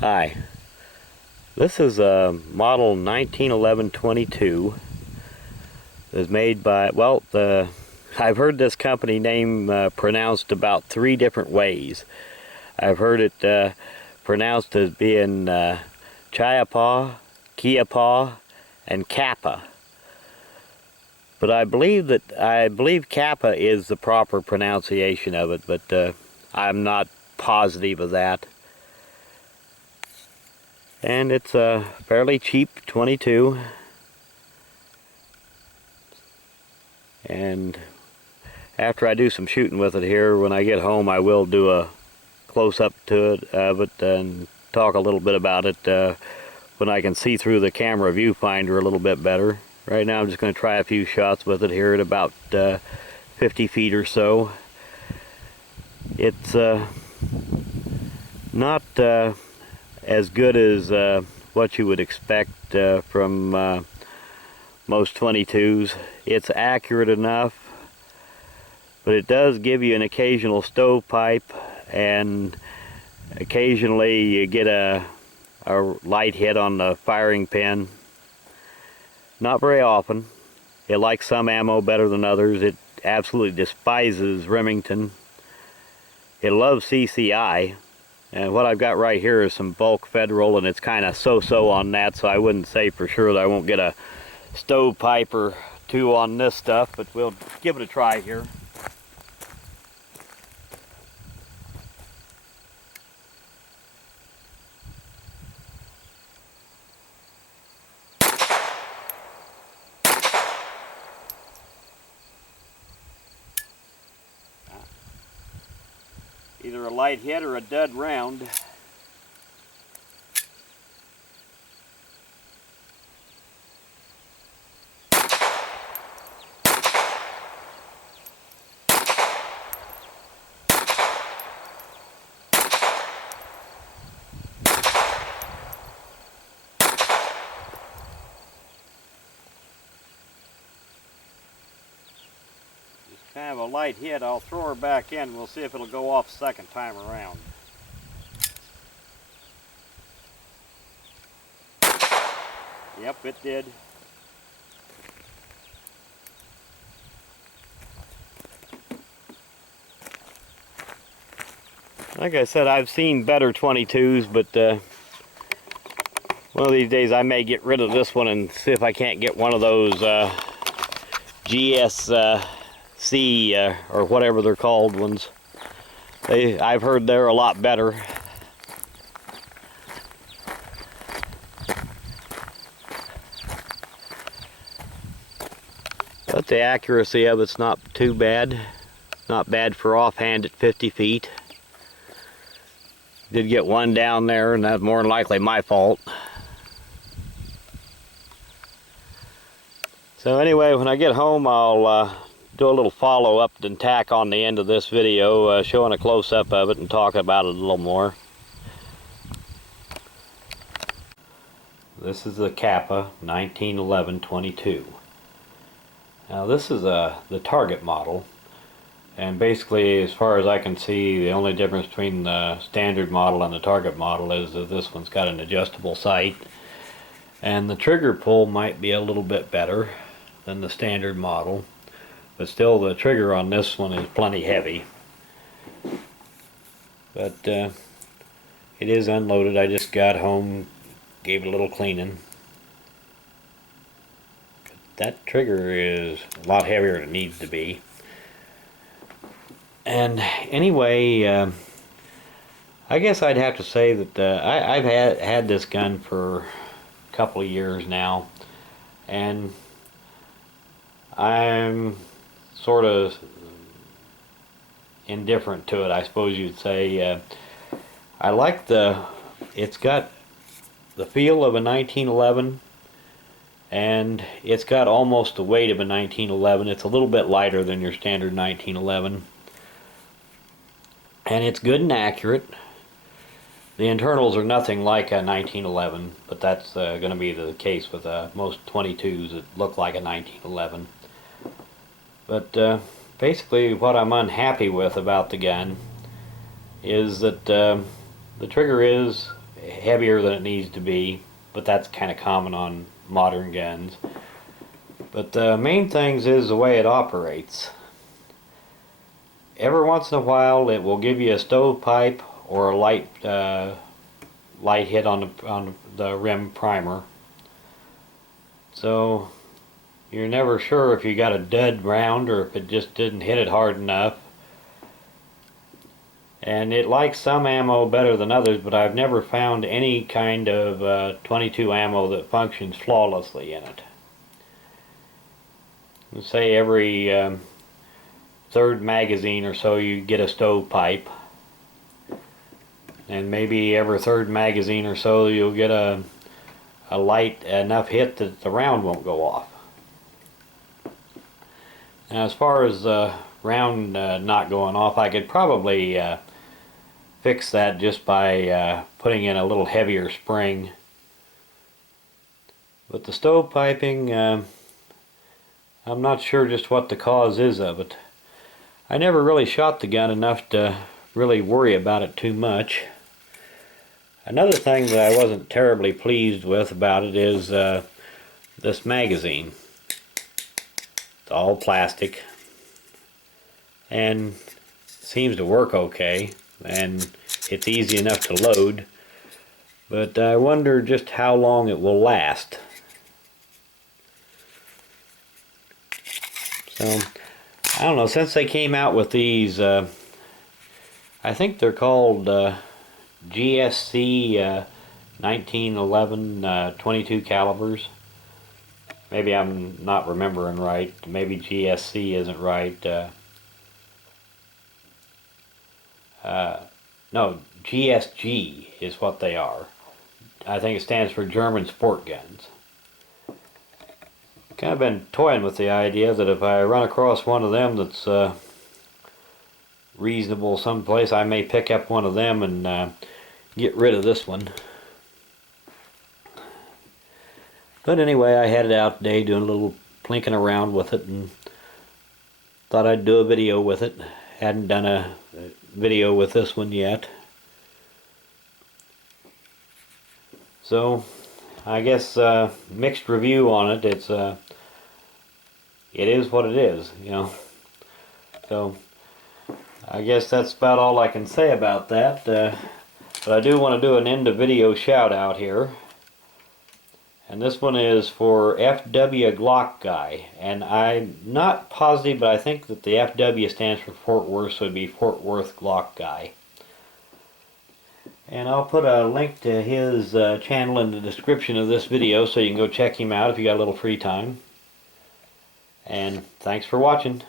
Hi, this is a model 1911-22. It's made by, well, I've heard this company name pronounced about 3 different ways. I've heard it pronounced as being Chiappa, and Kappa. But I believe Kappa is the proper pronunciation of it, but I'm not positive of that. And it's a fairly cheap 22, and after I do some shooting with it here, when I get home, I will do a close-up to it of it and talk a little bit about it when I can see through the camera viewfinder a little bit better. Right now I'm just going to try a few shots with it here at about 50 feet or so. It's not as good as what you would expect from most 22s. It's accurate enough, but it does give you an occasional stovepipe, and occasionally you get a light hit on the firing pin. Not very often. It likes some ammo better than others. It absolutely despises Remington. It loves CCI. And what I've got right here is some bulk Federal, and it's kind of so-so on that, so I wouldn't say for sure that I won't get a stovepipe or two on this stuff, but we'll give it a try here. Either a light hit or a dud round. Kind of a light hit. I'll throw her back in. We'll see if it'll go off second time around. Yep, it did. Like I said, I've seen better 22s, but one of these days I may get rid of this one and see if I can't get one of those GSC or whatever they're called ones. I've heard they're a lot better. But the accuracy of it's not too bad. Not bad for offhand at 50 feet. Did get one down there, and that's more than likely my fault. So anyway, when I get home, I'll do a little follow-up and tack on the end of this video, showing a close-up of it and talking about it a little more. This is the Chiappa 1911-22. Now this is the target model, and basically, as far as I can see, the only difference between the standard model and the target model is that this one's got an adjustable sight, and the trigger pull might be a little bit better than the standard model, but still the trigger on this one is plenty heavy. But it is unloaded. I just got home, gave it a little cleaning. That trigger is a lot heavier than it needs to be. And anyway, I guess I'd have to say that I've had this gun for a couple of years now, and I'm sort of indifferent to it, I suppose you'd say. I like it's got the feel of a 1911, and it's got almost the weight of a 1911. It's a little bit lighter than your standard 1911, and it's good and accurate. The internals are nothing like a 1911, but that's going to be the case with most 22s that look like a 1911. But basically what I'm unhappy with about the gun is that the trigger is heavier than it needs to be, but that's kind of common on modern guns. But the main things is the way it operates. Every once in a while it will give you a stovepipe or a light hit on the rim primer. So you're never sure if you got a dud round or if it just didn't hit it hard enough. And it likes some ammo better than others, but I've never found any kind of 22 ammo that functions flawlessly in it. Let's say every third magazine or so you get a stovepipe, and maybe every third magazine or so you'll get a light enough hit that the round won't go off. Now, as far as the round not going off, I could probably fix that just by putting in a little heavier spring. But the stovepiping, I'm not sure just what the cause is of it. I never really shot the gun enough to really worry about it too much. Another thing that I wasn't terribly pleased with about it is this magazine. It's all plastic and seems to work okay, and it's easy enough to load, but I wonder just how long it will last. So I don't know, since they came out with these, I think they're called GSC 1911 22 calibers. Maybe I'm not remembering right. Maybe GSC isn't right. No, GSG is what they are. I think it stands for German Sport Guns. Kind of been toying with the idea that if I run across one of them that's reasonable someplace, I may pick up one of them and get rid of this one. But anyway, I had it out today doing a little plinking around with it and thought I'd do a video with it. Hadn't done a video with this one yet. So I guess mixed review on it. It is what it is, you know. So I guess that's about all I can say about that. But I do want to do an end of video shout out here. And this one is for FWGlockGuy. And I'm not positive, but I think that the FW stands for Fort Worth, so it'd be Fort Worth Glock Guy. And I'll put a link to his channel in the description of this video so you can go check him out if you got a little free time. And thanks for watching.